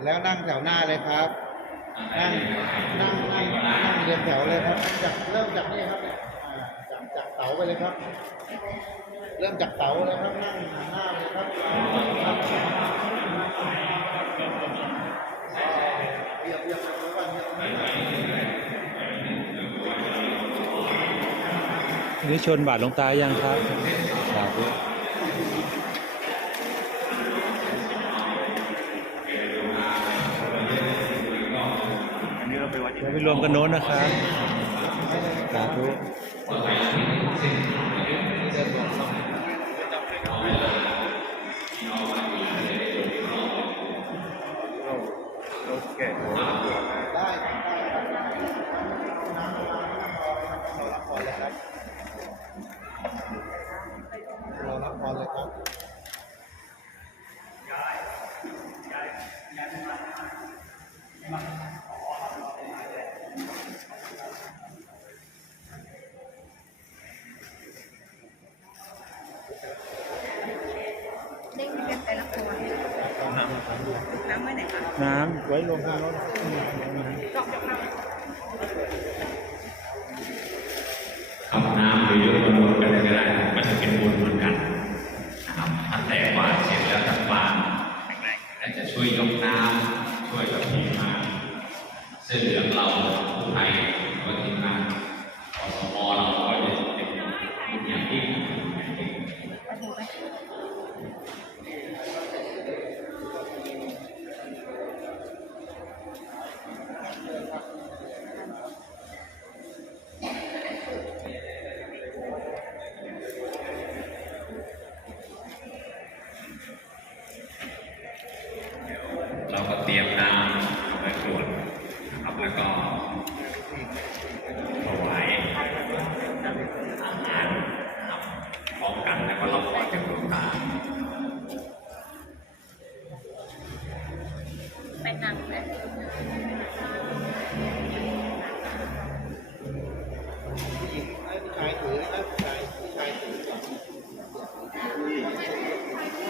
จแล้วนั่งแถวหน้าเลยครับ นั่งนั่งนั่งนั่งเรียงแถวเลยครับจากเริ่มจากนี่ครับเนี่ยจากจากเสาไปเลยครับ เริ่มจากเสาเลยครับนั่งหันหน้าเลยครับเรียบเรียบเรียบไว้ก่อนเรียบไว้ก่อนอันนี้ชนบาทลวงตายังครับ อันนี้เราไปวัดไปรวมกันโน้นนะครับสาธุโอเคก่ ได้ครับได้ครับน้ำเรารับพรเลยครับเรารับพรเลยครับ เด้งที่เป็นแต่ละตัวน้ำไว้ไหนคะน้ำไว้รวมกันแล้ว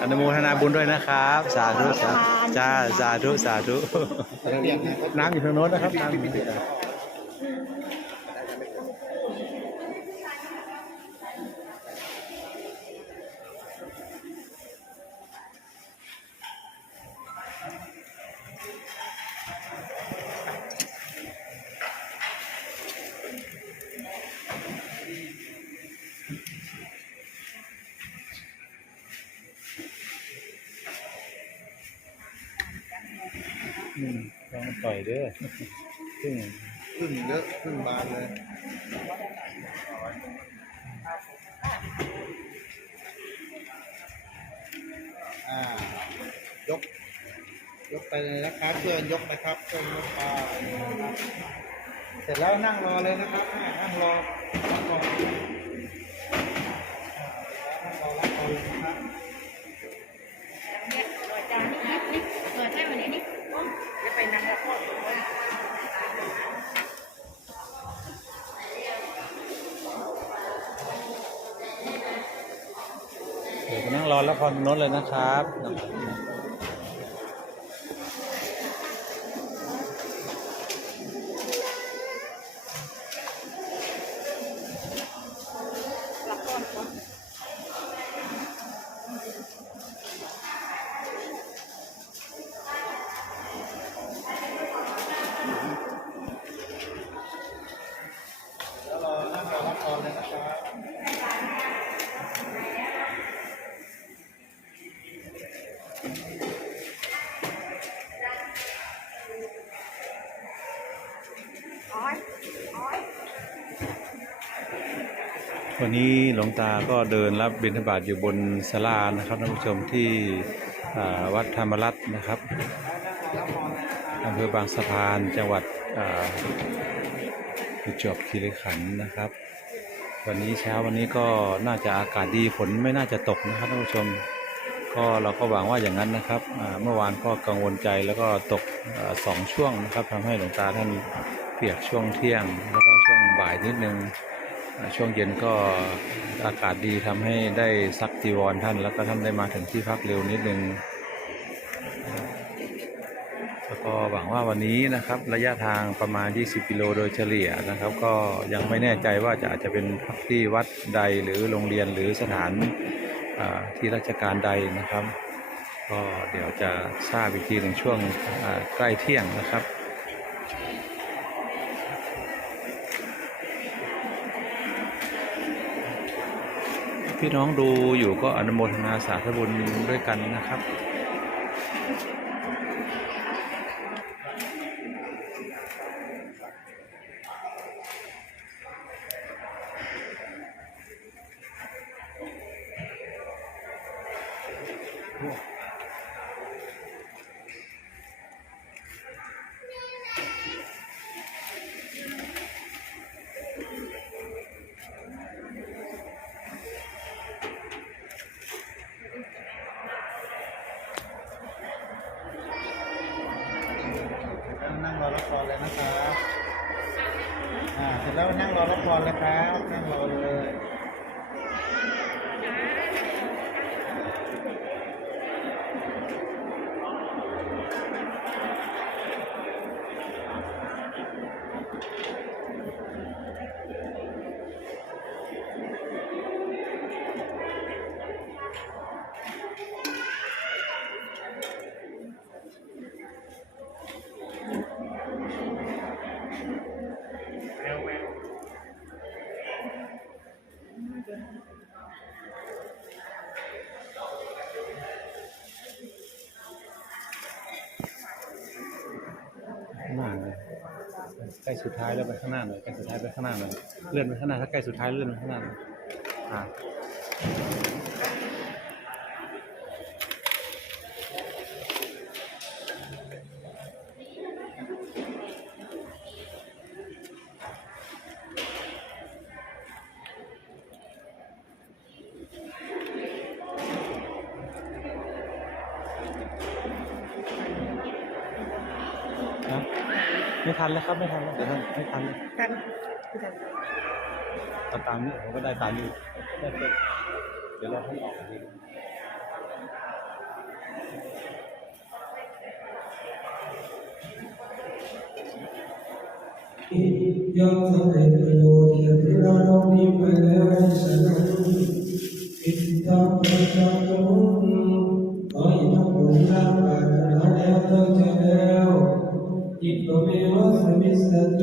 อนุโมทนาบุญด้วยนะครับ สาธุสาธุจ้าสาธุสาธุเปลี่ยนนะน้ำอยู่ทางโน้นนะครับน้ำ ลองต่อยเด้อซึ่งขึ้นเยอะขึ้นบานเลยอ่ายก ยกไปเลยนะครับช่วยยกนะครับช่วยยกไปเสร็จแล้วนั่งรอเลยนะครับนั่งรอนั่งรอ พรนน้นเลยนะครับ วันนี้หลวงตาก็เดินรับบิณฑบาตอยู่บนศาลานะครับท่านผู้ชมที่วัดธรรมรัตน์นะครับอำเภอบางสะพานจังหวัดอ่าประจวบคีรีขันธ์นะครับ วันนี้เช้าวันนี้ก็น่าจะอากาศดีฝนไม่น่าจะตกนะครับท่านผู้ชม ก็เราก็หวังว่าอย่างนั้นนะครับเมื่อวานก็กังวลใจแล้วก็ตกอสองช่วงนะครับทำให้หลวงตาท่านเปียกช่วงเที่ยง แล้วก็ช่วงบ่ายนิดนึง ช่วงเย็นก็อากาศดีทำให้ได้ซักจีวรท่าน แล้วก็ท่านได้มาถึงที่พักเร็วนิดนึงแล้วก็หวังว่าวันนี้นะครับระยะทางประมาณ 20 กิโลโดยเฉลี่ยนะครับ ก็ยังไม่แน่ใจว่าจะอาจจะเป็นที่วัดใดหรือโรงเรียนหรือสถานที่ราชการใดนะครับ ก็เดี๋ยวจะทราบอีกทีในช่วงอ่าใกล้เที่ยงนะครับ พี่น้องดูอยู่ก็อนุโมทนาสาธุบุญด้วยกันนะครับ สุดท้ายแล้วไปข้างหน้าหน่อยใกล้สุดท้ายไปข้างหน้าหน่อยเลื่อนไปข้างหน้าถ้าใกล้สุดท้ายเลื่อนไปข้างหน้าหน่อยอ่า ไม่ทันแล้วครับไม่ทันแล้วเดี๋ยวนะไม่ทันกันพี่จันเอาตามนี้ผมก็ได้ตามนี้ได้เสร็จเดี๋ยวเราให้ออกทีย่อมสำเร็จประโยชน์แก่พระราชนี้ไปแล้วในสนันอิทธังปัญจตุ อิปเมวะสมิสส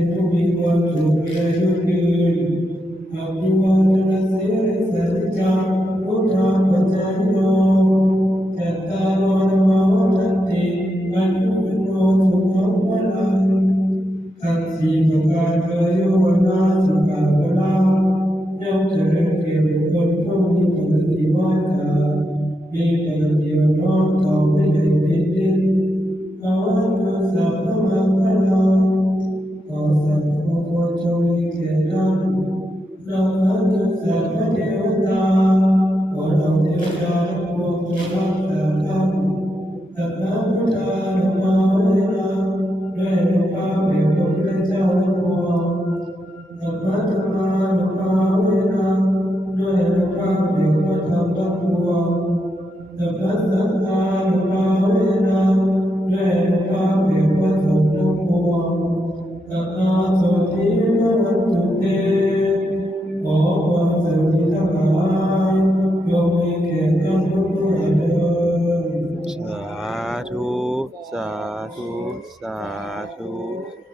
เป็นผู้มีความสุขในทุกคืนอภิวาทนาเสริสัจจังพุทธาปัจจายโนจัตตารโนมวัฏฏติอันนุโนสุขัลังทั้งสี่ประการเคยโยนาสุขาวนาย่อมเจริญเกี่ยวบุคคลผู้มีปกติว่าจะมีปกติน้อมต่อไม่ได้ผิดดินอาวัตถุสัพพะมังคลัง มีแก่ท่านเรานันตุสัพพะเทวตาขอเราเทวด ธุ สาธุ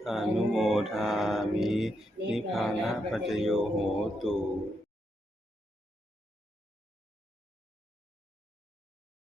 อนุโมทามิ นิพพานะปัจจโยโหตุ